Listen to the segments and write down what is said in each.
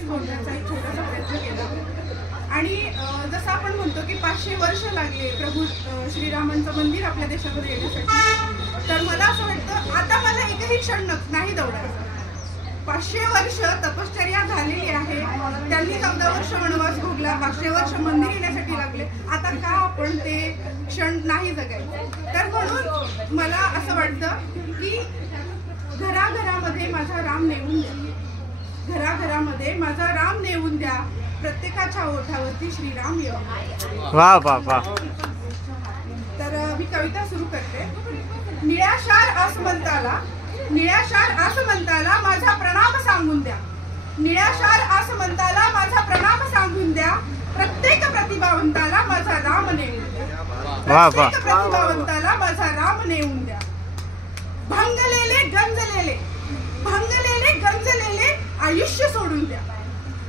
सोडण्याचा एक छोटासा प्रयत्न केला। आणि जसं आपण म्हणतो की 500 वर्ष लागले प्रभू श्रीरामांचं मंदिर आपल्या देशामध्ये येण्यासाठी, तर मला असं वाटतं आता मला एकही क्षण नाही दौडायचं। 500 वर्ष तपश्चर्या झालेली आहे, त्यांनी 14 वर्ष वनवास भोगला, 500 वर्ष मंदिर येण्यासाठी लागले, आता का आपण ते क्षण नाही जगायचे? तर म्हणून मला असं वाटतं की घराघरामध्ये माझा राम नेऊन द्या, घराघरामध्ये माझा राम नेऊन द्या, प्रत्येकाच्या ओठावरती श्रीराम येऊ। वाह वाह वाह। तर मी कविता सुरू करते। निळ्याशार आसमंताला, निळ्याशार आसमंताला माझा प्रणाम सांगून द्या, निळ्याशार आसमंताला माझा प्रणाम सांगून द्या, प्रत्येक प्रतिभावंताला माझा राम नेऊन द्या, प्रत्येक प्रतिभावंताला माझा राम नेऊन द्या। भंगलेले गंजलेले, भंगलेले गंजलेले आयुष्य सोडून द्या,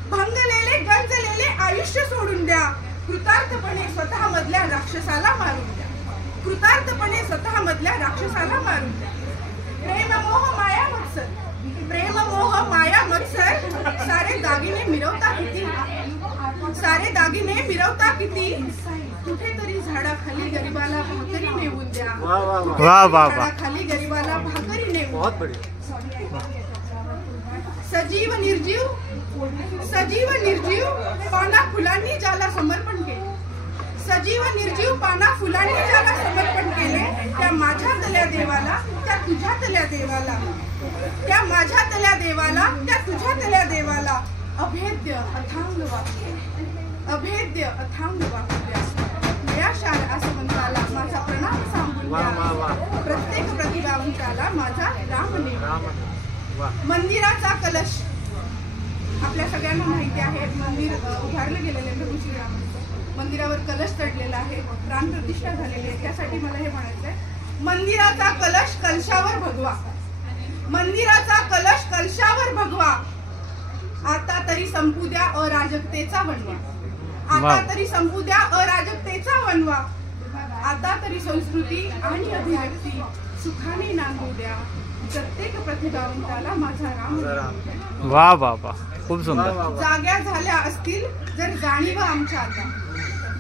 भंगलेले गंजलेले आयुष्य सोडून द्या, कृतार्थपणे स्वतः मधल्या राक्षसाला मारून द्या, कृतार्थपणे स्वतः मधल्या राक्षसाला मारून द्या। प्रेम मोह माया मत्सर, प्रेम मोह माया मत्सर, सारे दागिने मिरवता किती, सारे दागिने मिरवता किती, कुठेतरी झाडाखाली गरिबाला भाकरी नेऊन द्या, वाह वाह वाह, खाली गरिबाला भाकरी नेऊन। सजीव निर्जीव, सजीव निर्जीव पाना फुलांनी ज्याला समर्पण केले, सजीव निर्जीव पाना फुलांनी ज्याला समर्पण केले, त्या माझ्यातल्या देवाला, त्या तुझ्यातल्या देवाला, त्या माझ्यातल्या देवाला, त्या तुझ्यातल्या देवाला अभेद्य अथांग वाक्य, अभेद्य अथांग वाक्य, निळ्याशार आसमंताला माझा प्रणाम सांगून द्या, प्रत्येक प्रतिभावंताला माझा राम नेऊन। मंदिराचा कलश, आपल्या सगळ्यांना माहिती आहे, मंदिर उभारलं गेलेलं आहे प्रभू श्रीरामांचं, मंदिरावर कलश चढलेला आहे, प्राणप्रतिष्ठा झालेली आहे, त्यासाठी मला हे म्हणायचं आहे, मंदिराचा कलश कलशावर भगवा, मंदिराचा कलश कलशावर भगवा, आता तरी संपू द्या अराजकतेचा वनवा, आता तरी संपू द्या अराजकतेचा वनवा, आता तरी संस्कृती आणि अभिव्यक्ती सुखाने नांदू द्या, प्रत्येक प्रतिभावंताला माझा राम। वाह वाह वाह, खूप सुंदर। जाग्या झाल्या असतील जर जाणीव आमच्या आता,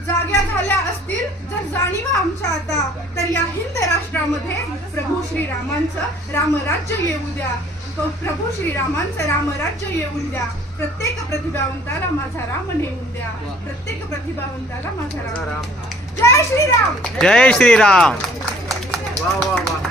जाग्या झाल्या असतील जर जाणीव आमच्या आता, तर या हिंद राष्ट्रामध्ये प्रभू श्रीरामांचं रामराज्य येऊ द्या, प्रभू श्रीरामांचं रामराज्य येऊन द्या, प्रत्येक प्रतिभावंताला माझा राम नेऊन द्या, प्रत्येक प्रतिभावंताला माझा राम। जय श्रीराम, जय श्रीराम। वाह वाह वाह।